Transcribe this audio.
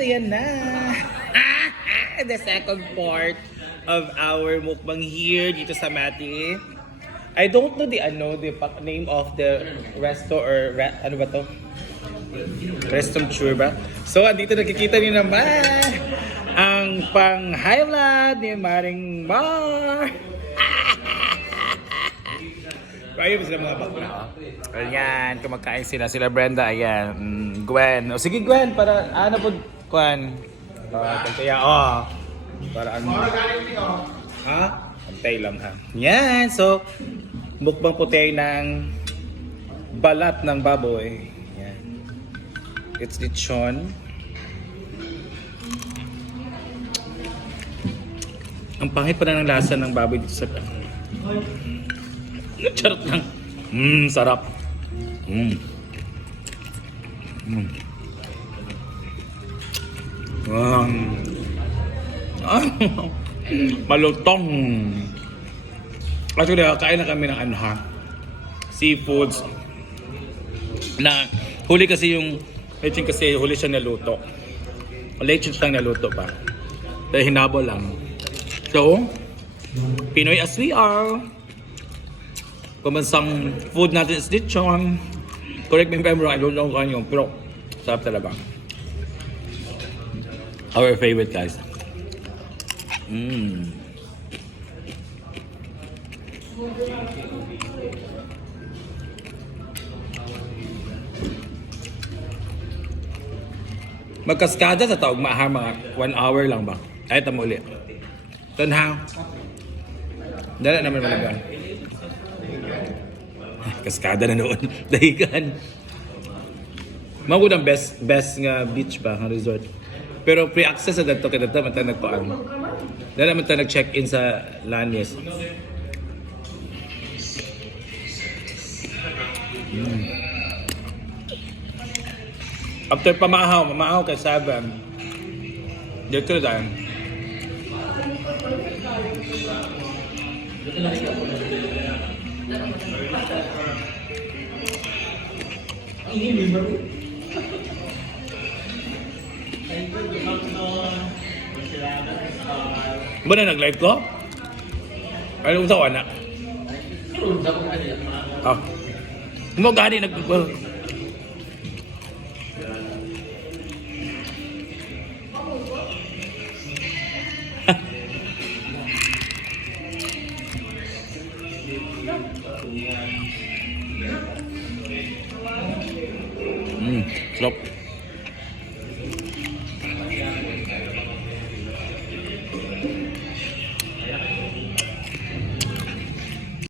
ayan na. The second part of our mukbang here dito sa Mati. I don't know the ano the name of the resto or re, ano ba to? Restaurant ba? So, andito nakikita niyo naman ang pang highlight ni Maring Mar. Kaya ba sila mga bakla? Ayan, kumakain sila. Sila Brenda, ayan. Mm, Gwen. O sige Gwen, para ano po, Gwen? Uh, kaya, oh. Para ano. Ha? Antay lang ha. Yan, so, mukbang puti ng balat ng baboy. Yan. It's lechon. Ang pangit pa na ng lasa ng baboy dito sa... Charot lang. Mmm, sarap. Mmm. Mmm. Um, ah, malutong. Actually, kain na kami ng ano ha, seafoods. Na huli kasi yung lechon kasi huli siya naluto. Lechon siya naluto pa. Dahil hinabo lang. So, Pinoy as we are. Pamansang food natin is lechon. Correct me if I'm wrong, I don't know kung ano yun, pero sarap talaga. Our favorite guys. Mmm. Magkaskada sa taog maaha mga 1 hour lang ba? Ay, tamo ulit. Tanhaw. Dala naman malaga. Kaskada na noon. Dahigan. Mawag ang best best nga beach ba nga resort. Pero free access sa dato kay dato man ta nagpaan. Dala man nag-check-in sa Lanyes. Mm. After pamahaw, mamahaw kay Saban. Dito na tayo. Ba na nag-live ko? Ano sa anak? Ah. Mo gani nag Mm, sarap.